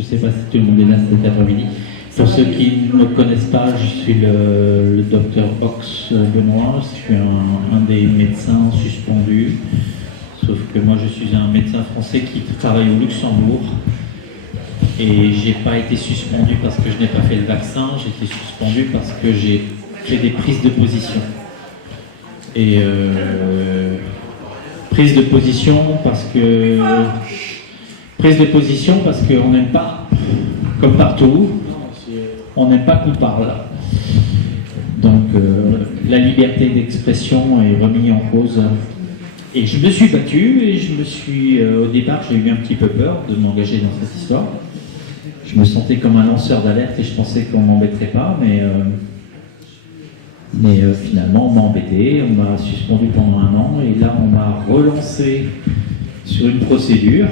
Je ne sais pas si tout le monde est là cet après-midi. Pour ceux qui ne me connaissent pas, je suis le docteur Ox Benoît, je suis un des médecins suspendus. Sauf que moi je suis un médecin français qui travaille au Luxembourg. Et j'ai pas été suspendu parce que je n'ai pas fait le vaccin, j'ai été suspendu parce que j'ai fait des prises de position. Et prise de position parce qu'on n'aime pas, comme partout, on n'aime pas qu'on parle. Donc la liberté d'expression est remise en cause. Et je me suis battu et au départ j'ai eu un petit peu peur de m'engager dans cette histoire. Je me sentais comme un lanceur d'alerte et je pensais qu'on m'embêterait pas, mais finalement on m'a embêté, on m'a suspendu pendant 1 an et là on m'a relancé sur une procédure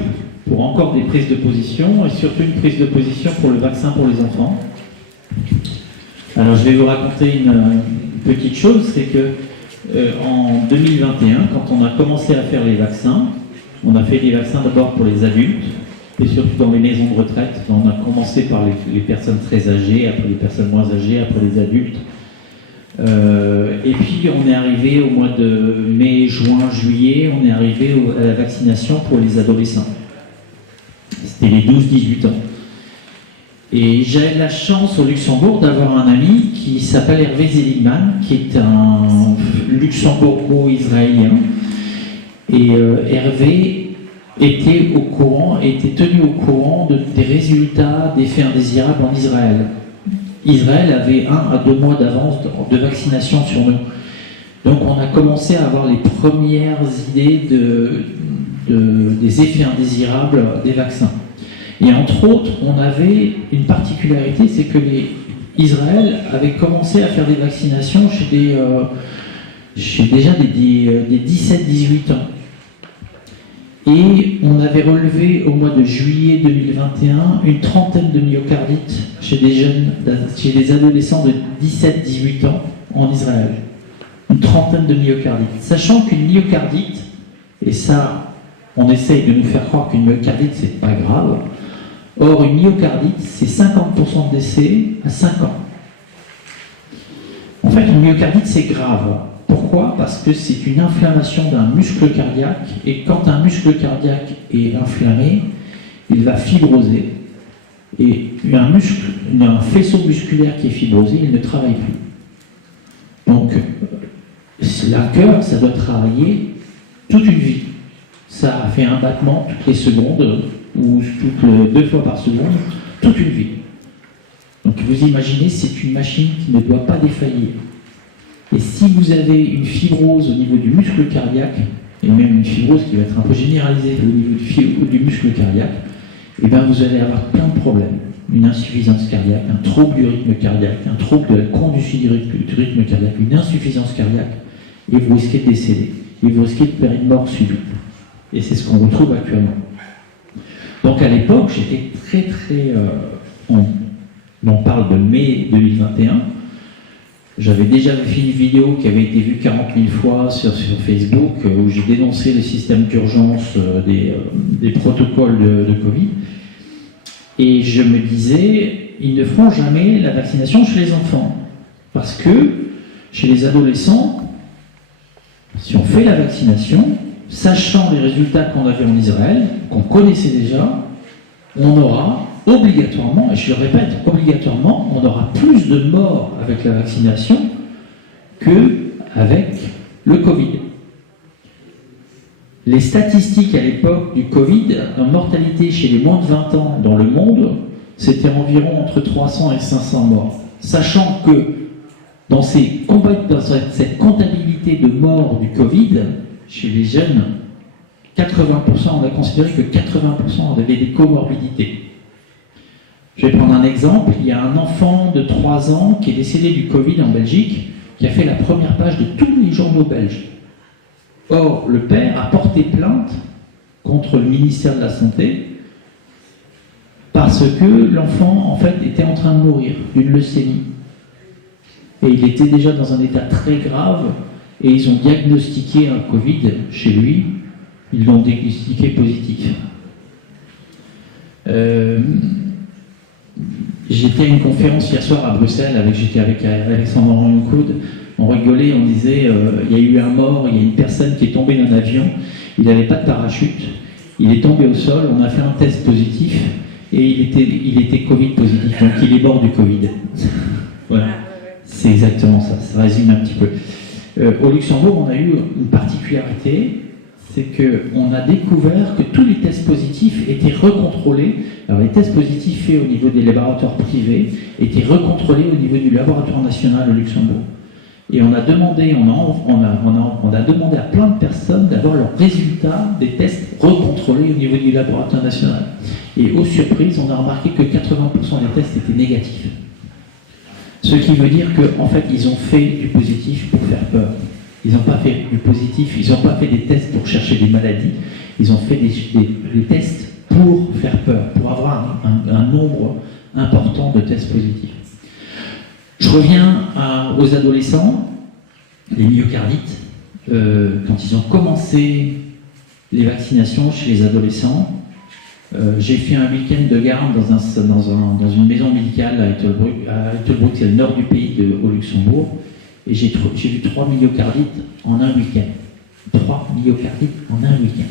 pour encore des prises de position et surtout une prise de position pour le vaccin pour les enfants. Alors je vais vous raconter une petite chose, c'est que en 2021, quand on a commencé à faire les vaccins, on a fait des vaccins d'abord pour les adultes et surtout dans les maisons de retraite. On a commencé par les personnes très âgées, après les personnes moins âgées, après les adultes. Et puis on est arrivé au mois de mai, juin, juillet, on est arrivé à la vaccination pour les adolescents. C'était les 12-18 ans. Et j'avais la chance au Luxembourg d'avoir un ami qui s'appelle Hervé Zeligman, qui est un luxembourgo-israélien. Et Hervé était tenu au courant des résultats d'effets indésirables en Israël. Israël avait 1 à 2 mois d'avance de vaccination sur nous. Donc on a commencé à avoir les premières idées des effets indésirables des vaccins. Et entre autres, on avait une particularité, c'est que Israël avait commencé à faire des vaccinations chez déjà des 17-18 ans. Et on avait relevé au mois de juillet 2021 une trentaine de myocardites chez des adolescents de 17-18 ans en Israël. Une trentaine de myocardites. Sachant qu'une myocardite, et ça, on essaye de nous faire croire qu'une myocardite, c'est pas grave. Or, une myocardite, c'est 50% de décès à 5 ans. En fait, une myocardite, c'est grave. Pourquoi ? Parce que c'est une inflammation d'un muscle cardiaque, et quand un muscle cardiaque est inflammé, il va fibroser. Et un faisceau musculaire qui est fibrosé, il ne travaille plus. Donc, le cœur, ça doit travailler toute une vie. Ça fait un battement toutes les secondes, ou toutes 2 fois par seconde, toute une vie. Donc vous imaginez, c'est une machine qui ne doit pas défaillir. Et si vous avez une fibrose au niveau du muscle cardiaque, et même une fibrose qui va être un peu généralisée au niveau du muscle cardiaque, eh bien vous allez avoir plein de problèmes. Une insuffisance cardiaque, un trouble du rythme cardiaque, un trouble de la conduite du rythme cardiaque, une insuffisance cardiaque, et vous risquez de décéder. Et vous risquez de faire une mort subite. Et c'est ce qu'on retrouve actuellement. Donc à l'époque, j'étais très... on parle de mai 2021. J'avais déjà fait une vidéo qui avait été vue 40 000 fois sur Facebook où j'ai dénoncé le système d'urgence des protocoles de Covid. Et je me disais, ils ne feront jamais la vaccination chez les enfants. Parce que chez les adolescents, si on fait la vaccination, sachant les résultats qu'on avait en Israël, qu'on connaissait déjà, on aura obligatoirement, et je le répète, obligatoirement, on aura plus de morts avec la vaccination qu'avec le Covid. Les statistiques à l'époque du Covid, en mortalité chez les moins de 20 ans dans le monde, c'était environ entre 300 et 500 morts. Sachant que dans cette comptabilité de morts du Covid, chez les jeunes, 80%, on a considéré que 80% avaient des comorbidités. Je vais prendre un exemple. Il y a un enfant de 3 ans qui est décédé du Covid en Belgique, qui a fait la première page de tous les journaux belges. Or, le père a porté plainte contre le ministère de la Santé parce que l'enfant, en fait, était en train de mourir d'une leucémie. Et il était déjà dans un état très grave, et ils ont diagnostiqué un Covid chez lui. Ils l'ont diagnostiqué positif. j'étais à une conférence hier soir à Bruxelles, j'étais avec Alexandre Henry-Coude, on rigolait, on disait, il y a eu un mort, il y a une personne qui est tombée d'un avion, il n'avait pas de parachute, il est tombé au sol, on a fait un test positif, et il était Covid positif, donc il est mort du Covid. Voilà, c'est exactement ça, ça résume un petit peu. Au Luxembourg, on a eu une particularité, c'est qu'on a découvert que tous les tests positifs étaient recontrôlés. Alors les tests positifs faits au niveau des laboratoires privés étaient recontrôlés au niveau du laboratoire national au Luxembourg. Et on a demandé, on a demandé à plein de personnes d'avoir leurs résultats des tests recontrôlés au niveau du laboratoire national. Et aux surprises, on a remarqué que 80% des tests étaient négatifs. Ce qui veut dire qu'en fait, ils ont fait du positif pour faire peur. Ils n'ont pas fait du positif, ils n'ont pas fait des tests pour chercher des maladies, ils ont fait des tests pour faire peur, pour avoir un nombre important de tests positifs. Je reviens aux adolescents, les myocardites. Quand ils ont commencé les vaccinations chez les adolescents, j'ai fait un week-end de garde dans une maison médicale à Ettelbruck, c'est le nord du pays au Luxembourg, et j'ai vu 3 myocardites en un week-end. 3 myocardites en un week-end.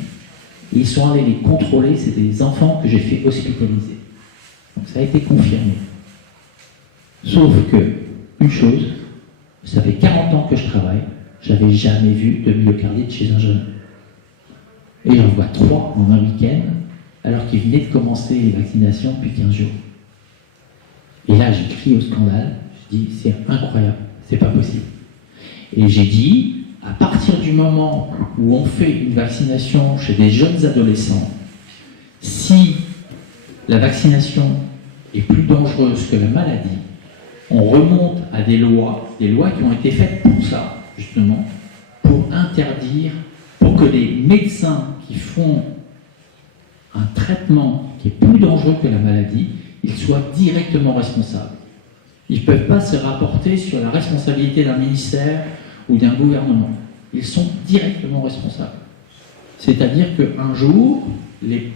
Et ils sont allés les contrôler, c'était des enfants que j'ai fait hospitaliser. Donc ça a été confirmé. Sauf que, une chose, ça fait 40 ans que je travaille, j'avais jamais vu de myocardite chez un jeune. Et j'en vois 3 en un week-end, alors qu'ils venaient de commencer les vaccinations depuis 15 jours. Et là, j'ai crié au scandale, je dis, c'est incroyable, c'est pas possible. Et j'ai dit, à partir du moment où on fait une vaccination chez des jeunes adolescents, si la vaccination est plus dangereuse que la maladie, on remonte à des lois qui ont été faites pour ça, justement, pour interdire, pour que les médecins qui font un traitement qui est plus dangereux que la maladie, ils soient directement responsables. Ils ne peuvent pas se rapporter sur la responsabilité d'un ministère ou d'un gouvernement. Ils sont directement responsables. C'est-à-dire qu'un jour, les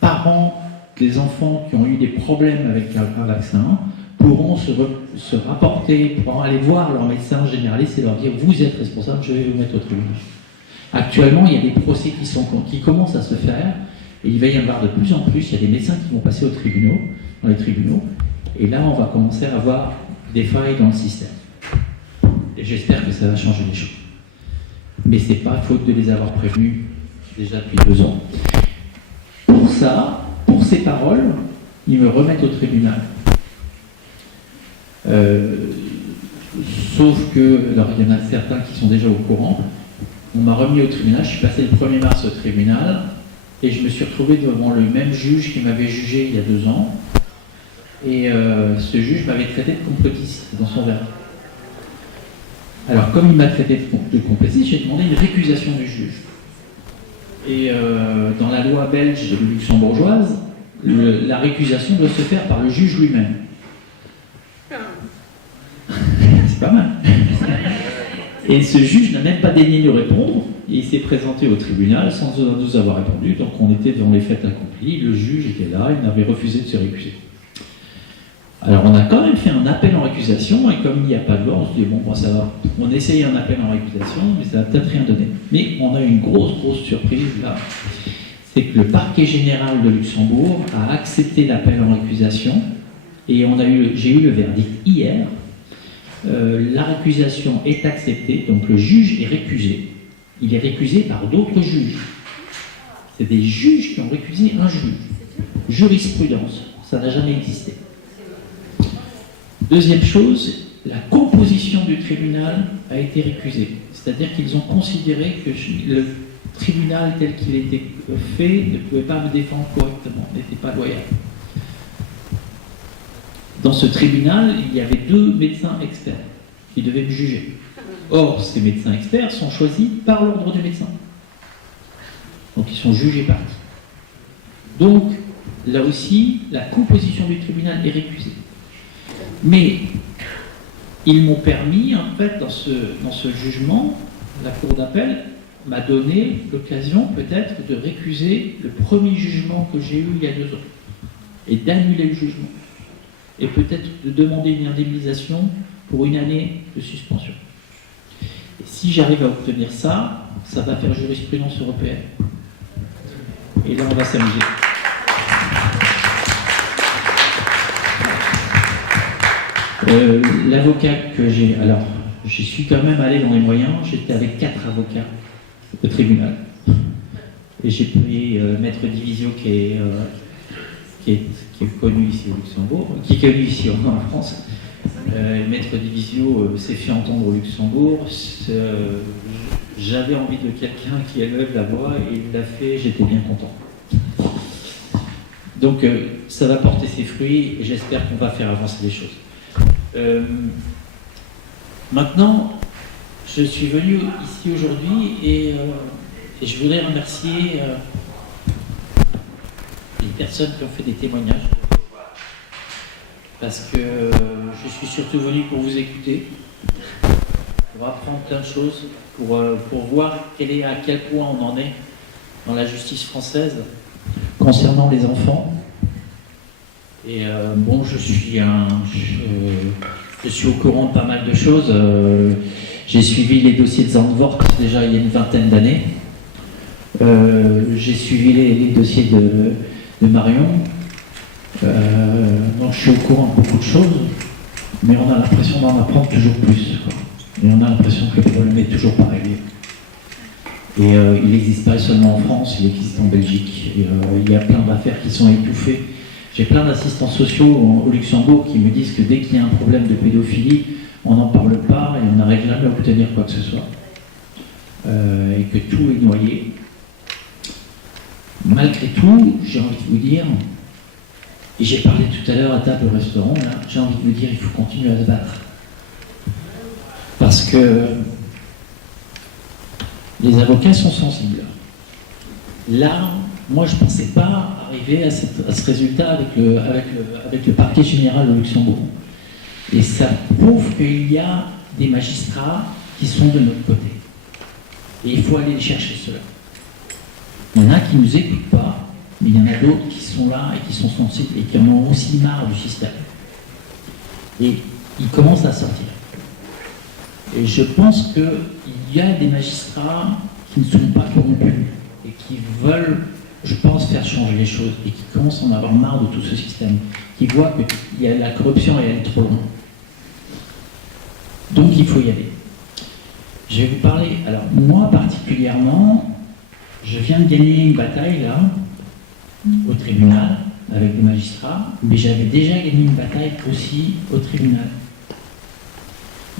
parents des enfants qui ont eu des problèmes avec un vaccin pourront se rapporter, pourront aller voir leur médecin généraliste et leur dire « vous êtes responsable, je vais vous mettre au tribunal ». Actuellement, il y a des procès qui commencent à se faire, et il va y en avoir de plus en plus, il y a des médecins qui vont passer dans les tribunaux, et là, on va commencer à avoir des failles dans le système. Et j'espère que ça va changer les choses. Mais c'est pas faute de les avoir prévenus déjà depuis 2 ans. Pour ça, pour ces paroles, ils me remettent au tribunal. Sauf que, alors il y en a certains qui sont déjà au courant, on m'a remis au tribunal, je suis passé le 1er mars au tribunal, et je me suis retrouvé devant le même juge qui m'avait jugé il y a 2 ans, et ce juge m'avait traité de complotiste dans son verdict. Alors comme il m'a traité de complotiste, j'ai demandé une récusation du juge. Et dans la loi belge et luxembourgeoise, la récusation doit se faire par le juge lui-même. C'est pas mal. Et ce juge n'a même pas daigné nous répondre, et il s'est présenté au tribunal sans nous avoir répondu, donc on était devant les faits accomplis, le juge était là, il avait refusé de se récuser. Alors on a quand même fait un appel en récusation, et comme il n'y a pas de loi, on se dit bon, ça va, on essaye un appel en récusation, mais ça va peut-être rien donner. Mais on a eu une grosse surprise là, c'est que le parquet général de Luxembourg a accepté l'appel en récusation, et j'ai eu le verdict hier. La récusation est acceptée, donc le juge est récusé. Il est récusé par d'autres juges. C'est des juges qui ont récusé un juge. Jurisprudence, ça n'a jamais existé. Deuxième chose, la composition du tribunal a été récusée. C'est-à-dire qu'ils ont considéré que le tribunal tel qu'il était fait ne pouvait pas me défendre correctement, n'était pas loyal. Dans ce tribunal, il y avait 2 médecins experts qui devaient me juger. Or, ces médecins experts sont choisis par l'ordre des médecins. Donc, ils sont jugés partis. Donc, là aussi, la composition du tribunal est récusée. Mais, ils m'ont permis, en fait, dans ce jugement, la cour d'appel m'a donné l'occasion, peut-être, de récuser le premier jugement que j'ai eu il y a 2 ans et d'annuler le jugement. et peut-être de demander une indemnisation pour une année de suspension. Et si j'arrive à obtenir ça, ça va faire jurisprudence européenne. Et là, on va s'amuser. L'avocat que j'ai... Alors, j'y suis quand même allé dans les moyens. J'étais avec 4 avocats au tribunal. Et j'ai pris Maître Divisio qui est connu ici au Luxembourg, qui est connu ici en France. Maître Divisio s'est fait entendre au Luxembourg. J'avais envie de quelqu'un qui élève la voix et il l'a fait, j'étais bien content. Donc ça va porter ses fruits et j'espère qu'on va faire avancer les choses. Maintenant, je suis venu ici aujourd'hui et je voudrais remercier les personnes qui ont fait des témoignages. Parce que je suis surtout venu pour vous écouter, pour apprendre plein de choses, pour voir à quel point on en est dans la justice française concernant les enfants. Et bon, je suis au courant de pas mal de choses. J'ai suivi les dossiers de Zandvoort déjà il y a une vingtaine d'années. J'ai suivi les dossiers de Marion. Donc je suis au courant de beaucoup de choses, mais on a l'impression d'en apprendre toujours plus, quoi. Et on a l'impression que le problème n'est toujours pas réglé. Et il n'existe pas seulement en France, il existe en Belgique. Et, il y a plein d'affaires qui sont étouffées. J'ai plein d'assistants sociaux au Luxembourg qui me disent que dès qu'il y a un problème de pédophilie, on n'en parle pas et on n'arrive jamais à obtenir quoi que ce soit. Et que tout est noyé. Malgré tout, j'ai envie de vous dire, et j'ai parlé tout à l'heure à table au restaurant, là, j'ai envie de vous dire, il faut continuer à se battre. Parce que les avocats sont sensibles. Là, moi je ne pensais pas arriver à ce résultat avec le parquet général au Luxembourg. Et ça prouve qu'il y a des magistrats qui sont de notre côté. Et il faut aller les chercher ceux-là. Il y en a qui ne nous écoutent pas, mais il y en a d'autres qui sont là et qui sont sensibles et qui en ont aussi marre du système. Et ils commencent à sortir. Et je pense qu'il y a des magistrats qui ne sont pas corrompus et qui veulent, je pense, faire changer les choses et qui commencent à en avoir marre de tout ce système, qui voient que la corruption et elle est trop loin. Donc il faut y aller. Je vais vous parler, alors moi particulièrement, je viens de gagner une bataille là, au tribunal, avec des magistrats, mais j'avais déjà gagné une bataille aussi au tribunal.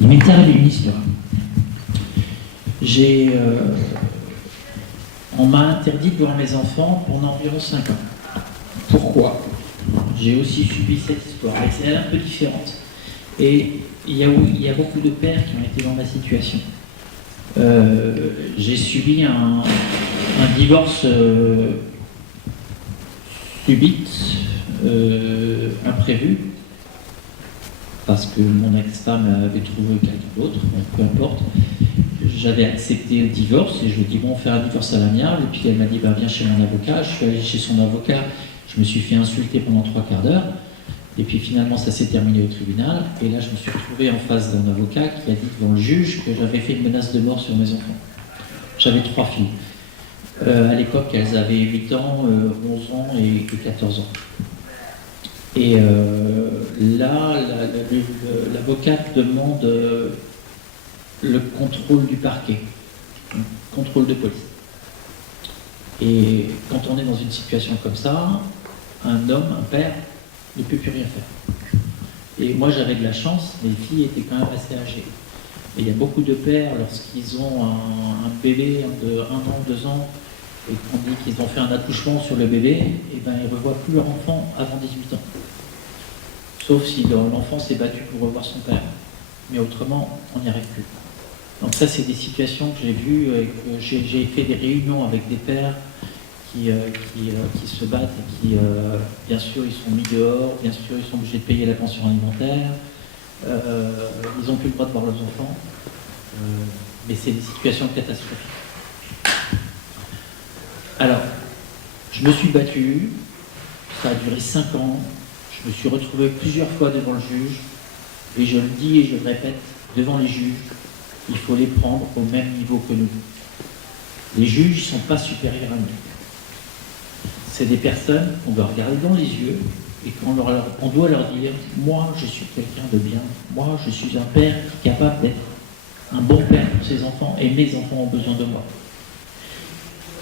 Il m'est arrivé une histoire. On m'a interdit de voir mes enfants pendant environ 5 ans. Pourquoi? J'ai aussi subi cette histoire, mais c'est un peu différente. Et il y a beaucoup de pères qui ont été dans ma situation. J'ai subi un divorce subite, imprévu, parce que mon ex-femme avait trouvé quelqu'un d'autre, peu importe. J'avais accepté le divorce et je lui ai dit bon, on va faire un divorce à l'amiable. Et puis elle m'a dit bah, viens chez mon avocat. Je suis allé chez son avocat, je me suis fait insulter pendant 3/4 d'heure. Et puis finalement ça s'est terminé au tribunal. Et là je me suis retrouvé en face d'un avocat qui a dit devant le juge que j'avais fait une menace de mort sur mes enfants. J'avais 3 filles. À l'époque, elles avaient 8 ans, 11 ans et 14 ans. Et là, l'avocate demande le contrôle du parquet, contrôle de police. Et quand on est dans une situation comme ça, un homme, un père, ne peut plus rien faire. Et moi, j'avais de la chance, mes filles étaient quand même assez âgées. Et il y a beaucoup de pères, lorsqu'ils ont un bébé de 1 an, 2 ans, et qu'on dit qu'ils ont fait un accouchement sur le bébé, et ben ils ne revoient plus leur enfant avant 18 ans. Sauf si l'enfant s'est battu pour revoir son père. Mais autrement, on n'y arrive plus. Donc ça, c'est des situations que j'ai vues, et que j'ai fait des réunions avec des pères qui se battent et qui, bien sûr, ils sont mis dehors, bien sûr, ils sont obligés de payer la pension alimentaire, ils n'ont plus le droit de voir leurs enfants, mais c'est des situations catastrophiques. Alors, je me suis battu, ça a duré 5 ans, Je me suis retrouvé plusieurs fois devant le juge, et je le dis et je le répète, devant les juges, il faut les prendre au même niveau que nous. Les juges ne sont pas supérieurs à nous. C'est des personnes qu'on doit regarder dans les yeux et qu'on doit leur dire « Moi, je suis quelqu'un de bien. Moi, je suis un père qui est capable d'être un bon père pour ses enfants et mes enfants ont besoin de moi. »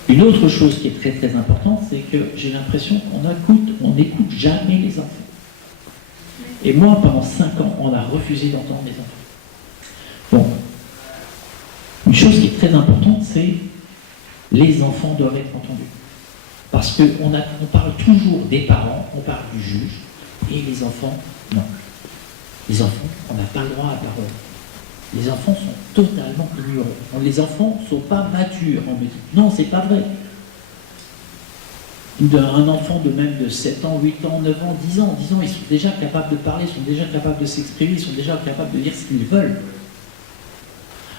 Une autre chose qui est très très importante, c'est que j'ai l'impression qu'on n'écoute jamais les enfants. Et moi, pendant 5 ans, on a refusé d'entendre les enfants. Bon. Une chose qui est très importante, c'est les enfants doivent être entendus. Parce qu'on parle toujours des parents, on parle du juge, et les enfants, non. Les enfants, on n'a pas le droit à la parole. Les enfants sont totalement ignorés. Les enfants ne sont pas matures, on me dit. Non, c'est pas vrai. Un enfant de même de 7 ans, 8 ans, 9 ans, 10 ans, ils sont déjà capables de parler, ils sont déjà capables de s'exprimer, ils sont déjà capables de dire ce qu'ils veulent.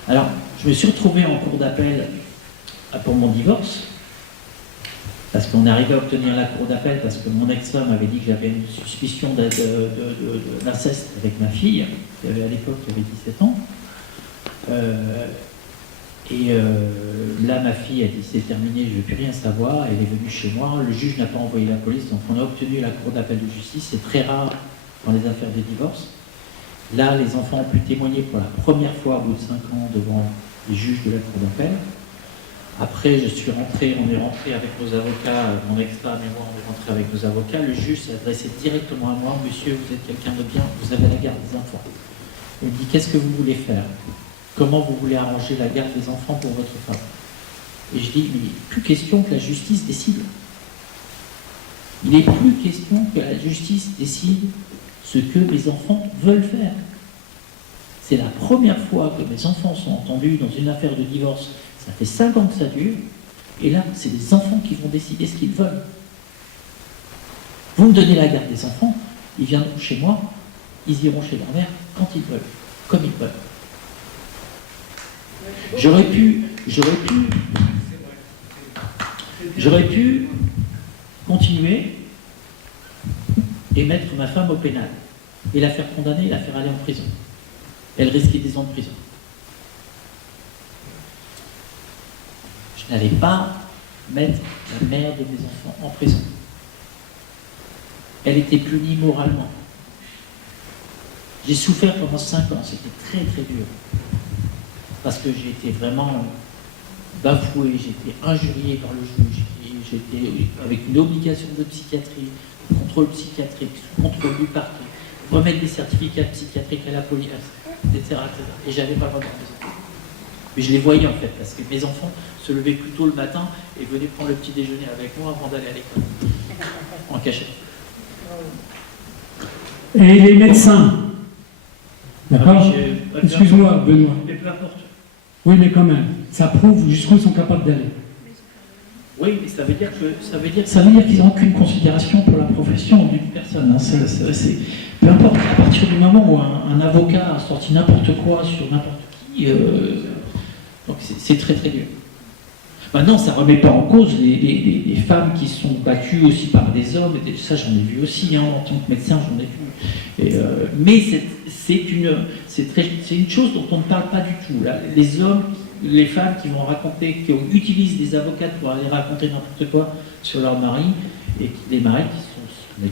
Alors, je me suis retrouvé en cour d'appel pour mon divorce, parce qu'on est arrivé à obtenir la cour d'appel, parce que mon ex-femme avait dit que j'avais une suspicion d'inceste avec ma fille, qui avait à l'époque 17 ans. Là, ma fille a dit c'est terminé, je ne veux plus rien savoir. Elle est venue chez moi, le juge n'a pas envoyé la police, donc on a obtenu la cour d'appel de justice. C'est très rare dans les affaires de divorce. Là, les enfants ont pu témoigner pour la première fois au bout de 5 ans devant les juges de la cour d'appel. Après, on est rentré avec nos avocats, mon ex-femme et moi, on est rentré avec nos avocats. Le juge s'est adressé directement à moi. Monsieur, vous êtes quelqu'un de bien, vous avez la garde des enfants. Il me dit, qu'est-ce que vous voulez faire? Comment vous voulez arranger la garde des enfants pour votre femme? Et je dis, mais il n'est plus question que la justice décide. Il n'est plus question que la justice décide ce que mes enfants veulent faire. C'est la première fois que mes enfants sont entendus dans une affaire de divorce. Ça fait 5 ans que ça dure, et là, c'est les enfants qui vont décider ce qu'ils veulent. Vous me donnez la garde des enfants, ils viendront chez moi, ils iront chez leur mère quand ils veulent, comme ils veulent. J'aurais pu continuer et mettre ma femme au pénal, et la faire condamner et la faire aller en prison. Elle risquait 10 ans de prison. Je n'allais pas mettre la mère de mes enfants en prison. Elle était punie moralement. J'ai souffert pendant 5 ans, c'était très très dur. Parce que j'ai été vraiment bafoué, j'ai été injurié par le juge, j'étais avec une obligation de psychiatrie, contrôle psychiatrique, contrôle du parquet, remettre des certificats psychiatriques à la police, etc. Et j'avais pas le droit de voir mes enfants. Mais je les voyais en fait, parce que mes enfants se levaient plus tôt le matin et venaient prendre le petit déjeuner avec moi avant d'aller à l'école, en cachette. Et les médecins, d'accord? Excuse-moi, Benoît. Mais peu importe. Oui, mais quand même, ça prouve jusqu'où ils sont capables d'aller. Oui, mais ça veut dire qu'ils n'ont aucune considération pour la profession d'une personne. Hein. Peu importe, à partir du moment où un avocat a sorti n'importe quoi sur n'importe qui, donc c'est très très dur. Maintenant, ça ne remet pas en cause les femmes qui sont battues aussi par des hommes, et ça j'en ai vu aussi, hein, en tant que médecin j'en ai vu. Mais c'est une chose dont on ne parle pas du tout. Là. Les hommes, les femmes qui utilisent des avocats pour aller raconter n'importe quoi sur leur mari, et des maris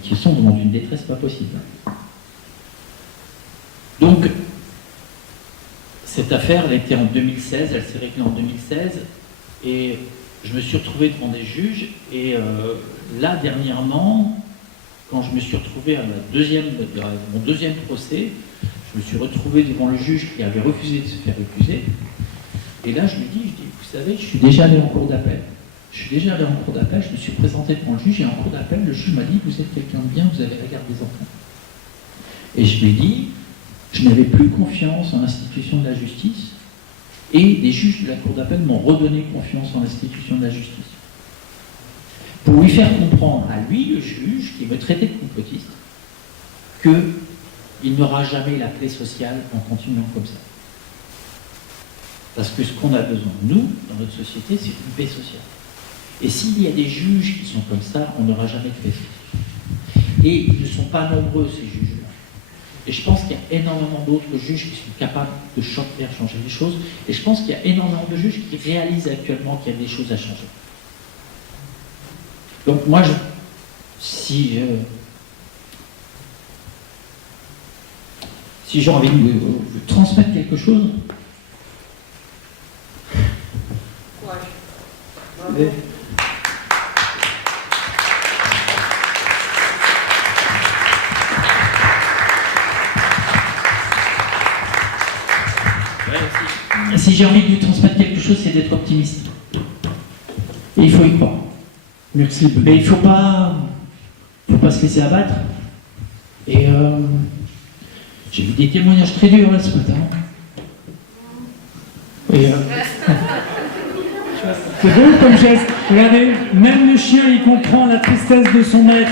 qui sont dans une détresse pas possible. Donc, cette affaire, elle était en 2016, elle s'est réglée en 2016, et je me suis retrouvé devant des juges, et là, dernièrement, quand je me suis retrouvé à mon deuxième procès, je me suis retrouvé devant le juge qui avait refusé de se faire accuser, et là, je lui dis, vous savez, je suis déjà allé en cour d'appel. Je me suis présenté devant le juge, et en cour d'appel, le juge m'a dit, vous êtes quelqu'un de bien, vous avez la garde des enfants. Et je lui ai dit, je n'avais plus confiance en l'institution de la justice, et les juges de la cour d'appel m'ont redonné confiance en l'institution de la justice. Pour lui faire comprendre à lui, le juge, qui me traitait de complotiste, qu'il n'aura jamais la paix sociale en continuant comme ça. Parce que ce qu'on a besoin, nous, dans notre société, c'est une paix sociale. Et s'il y a des juges qui sont comme ça, on n'aura jamais de paix sociale. Et ils ne sont pas nombreux, ces juges-là. Et je pense qu'il y a énormément d'autres juges qui sont capables de faire changer les choses. Et je pense qu'il y a énormément de juges qui réalisent actuellement qu'il y a des choses à changer. Donc moi, si j'ai envie de vous transmettre quelque chose, Bravo. si j'ai envie de vous transmettre quelque chose, c'est d'être optimiste. Et il faut y croire. Merci, Benoît. Mais il ne faut pas se laisser abattre. Et j'ai vu des témoignages très durs là ce matin. Et C'est beau comme geste. Regardez, même le chien, il comprend la tristesse de son maître.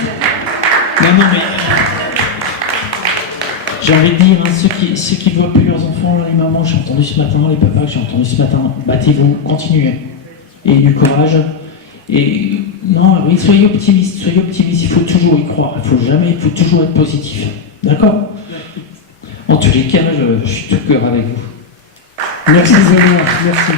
non, mais j'ai envie de dire, hein, ceux qui ne voient plus leurs enfants, là, les mamans, j'ai entendu ce matin, les papas, j'ai entendu ce matin, battez-vous, continuez. Et du courage. Et non, oui, soyez optimistes, il faut toujours y croire, il faut toujours être positif. D'accord? En tous les cas, je suis tout cœur avec vous. Merci, Benoît. Merci.